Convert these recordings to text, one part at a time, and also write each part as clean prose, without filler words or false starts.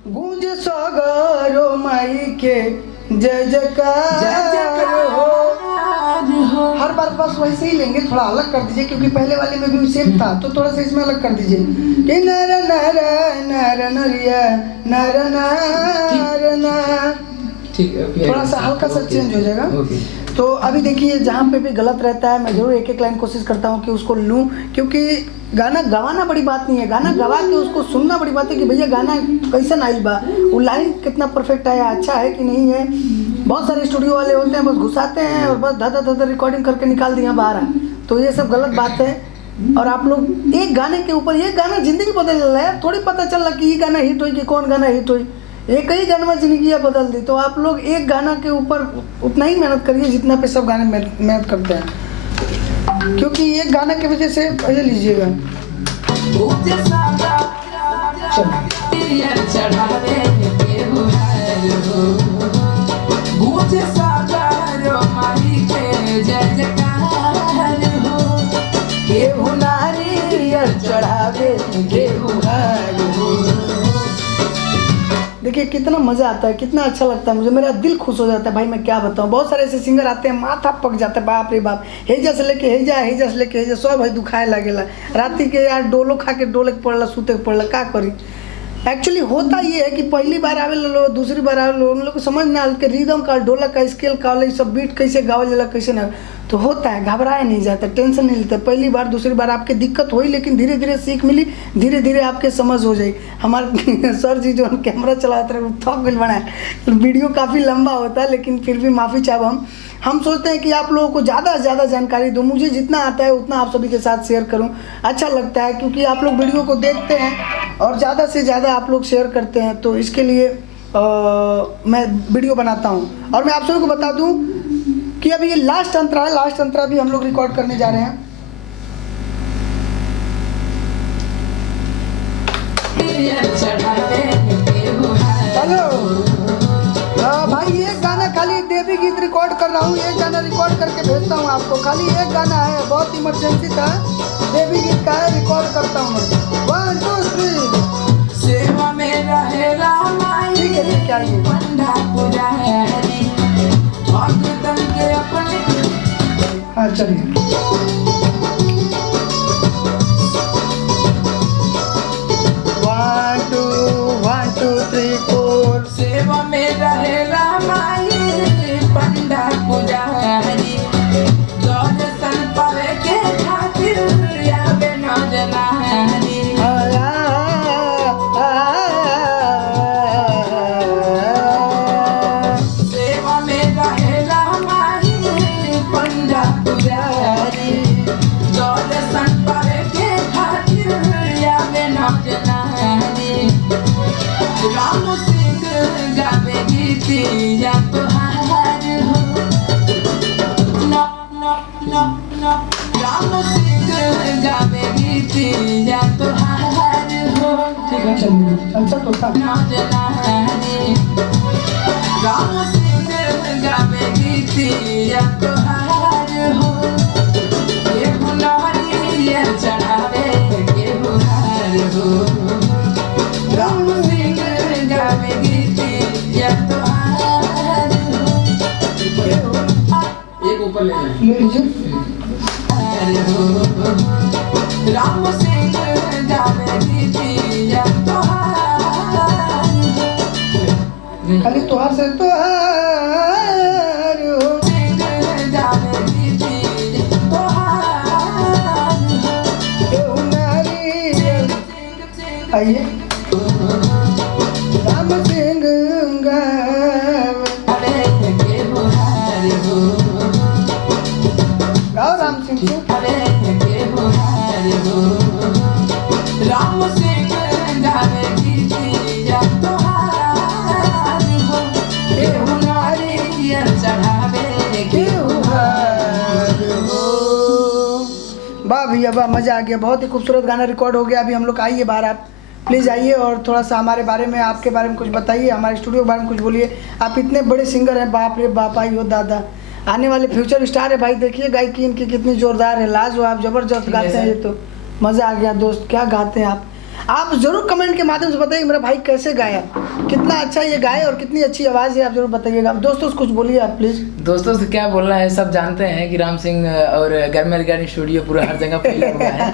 गूंज सगरो माई के जय जयकार हो। हर बार बस वैसे ही लेंगे, थोड़ा अलग कर दीजिए क्योंकि पहले वाले में भी सेम था, तो थोड़ा सा इसमें अलग कर दीजिए कि नर नर नर नरिया नर नर नर। ठीक है, थोड़ा सा हल्का सा चेंज हो जाएगा। तो अभी देखिए जहाँ पे भी गलत रहता है मैं जरूर एक एक लाइन कोशिश करता हूँ कि उसको लूँ, क्योंकि गाना गवाना बड़ी बात नहीं है, गाना गवा के उसको सुनना बड़ी बात है कि भैया गाना कैसा आइल बा, वो लाइन कितना परफेक्ट आया, अच्छा है कि नहीं है। बहुत सारे स्टूडियो वाले होते हैं बस घुसाते हैं और बस धदा धदा रिकॉर्डिंग करके निकाल दिया बाहर, तो ये सब गलत बात है। और आप लोग एक गाने के ऊपर, ये गाना जिंदगी बदल रहा है, थोड़ी पता चल रहा कि ये गाना हिट हुई कि कौन गाना हिट हुई, एक ही गाना में जिंदगी बदल दी। तो आप लोग एक गाना के ऊपर उतना ही मेहनत करिए जितना पे सब गाने मेहनत करते हैं, क्योंकि एक गाना की वजह से ये लीजिएगा। देखिए कितना मज़ा आता है, कितना अच्छा लगता है मुझे, मेरा दिल खुश हो जाता है भाई, मैं क्या बताऊँ। बहुत सारे ऐसे सिंगर आते हैं माथा पक जाता है, बाप रे बाप, हेजा से लेके हेजा, हेजा से लेके हेजा, सब भाई दुखाए लगेला, राती के यार डोलो खा के डोले के पड़ला, सूते के पड़ला, का करी। एक्चुअली होता ये है कि पहली बार आवे लो, दूसरी बार आवे लो, उन लोग को समझ ना आल के रिदम का, ढोलक का, स्केल का, सब बीट कैसे गावल जाला कैसे ना, तो होता है, घबराया नहीं जाता, टेंशन नहीं लेता। पहली बार दूसरी बार आपके दिक्कत हुई, लेकिन धीरे धीरे सीख मिली, धीरे धीरे आपके समझ हो जाए। हमारे सर जी जो कैमरा चलाते रहे थक गल बना है, वीडियो काफ़ी लंबा होता है, लेकिन फिर भी माफ़ी चाहब हम सोचते हैं कि आप लोगों को ज़्यादा से ज़्यादा जानकारी दूँ, मुझे जितना आता है उतना आप सभी के साथ शेयर करूँ, अच्छा लगता है क्योंकि आप लोग वीडियो को देखते हैं और ज़्यादा से ज़्यादा आप लोग शेयर करते हैं, तो इसके लिए मैं वीडियो बनाता हूँ। और मैं आप सभी को बता दूँ कि अभी ये लास्ट अंतरा है, लास्ट अंतरा भी हम लोग रिकॉर्ड करने जा रहे हैं। हेलो भाई, एक गाना खाली देवी गीत रिकॉर्ड कर रहा हूँ, एक गाना रिकॉर्ड करके भेजता हूँ आपको, खाली एक गाना है, बहुत इमरजेंसी था, देवी गीत का है, रिकॉर्ड करता हूँ मैं। 1 2 3 सेवा में रहेला माई, ठीक है ठीक है, पंडा पूजा है के अपने। हाँ चलिए, 1 2 3 4 सेवा में रहेला माई, पंडा पूजा हरी, दर्शन पावे के खातिर आवे नजना हरी। सेवा में रहेला माई, पंडा पूजा हरी, दर्शन पावे के खातिर आवे नजना हरी। राम सिंह गावे गीतिया तोहार हो, राम सिंह गावे गीतिया तोहार हो, अच्छा तो था राम सिंह गावे गीतिया तोहार हो, ये गुनारी ये चढ़ावे के बुहार हो, राम सिंह गावे गीतिया तोहार हो। एक ऊपर ले लीजिए, राम सिंह गावे गीतिया तोहार हो, खाली तोहार से तोहार हो, सिंह गावे गीतिया तोहार हो, नारी आइए राम सिंह गावे के बुहार हो, गाओ राम सिंह के बुहार हो, राम सिंह गावे गीतिया तोहार हो, केहू नारियल चढ़ावे के बुहार हो। वाह भैया वाह, मज़ा आ गया, बहुत ही खूबसूरत गाना रिकॉर्ड हो गया। अभी हम लोग आइए बाहर, आप प्लीज़ आइए और थोड़ा सा हमारे बारे में, आपके बारे में कुछ बताइए, हमारे स्टूडियो के बारे में कुछ बोलिए। आप इतने बड़े सिंगर हैं, बाप रे बाप, आई हो दादा, आने वाले फ्यूचर स्टार है भाई, देखिए गायकी इनकी कितनी जोरदार है, लाजवाब ज़बरदस्त गाते हैं, ये तो मज़ा आ गया दोस्त, क्या गाते हैं आप। आप जरूर कमेंट के माध्यम से बताइए मेरा भाई कैसे गाया, कितना अच्छा ये गाए और कितनी अच्छी आवाज़ है, आप जरूर बताइएगा। दोस्तों कुछ बोलिए आप प्लीज़। दोस्तों से क्या बोलना है, सब जानते हैं कि राम सिंह और गर्मी रिकॉर्डिंग स्टूडियो पूरा हर जगह फैला हुआ है।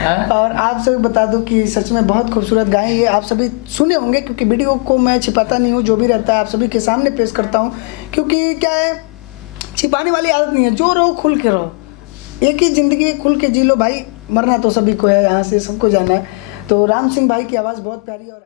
हाँ? और आप सभी बता दूं कि सच में बहुत खूबसूरत गाएं ये, आप सभी सुने होंगे क्योंकि वीडियो को मैं छिपाता नहीं हूँ, जो भी रहता है आप सभी के सामने पेश करता हूँ, क्योंकि क्या है छिपाने वाली आदत नहीं है, जो रहो खुल के रहो, एक ही ज़िंदगी खुल के जी लो भाई, मरना तो सभी को है, यहाँ से सबको जाना है। तो राम सिंह भाई की आवाज़ बहुत प्यारी और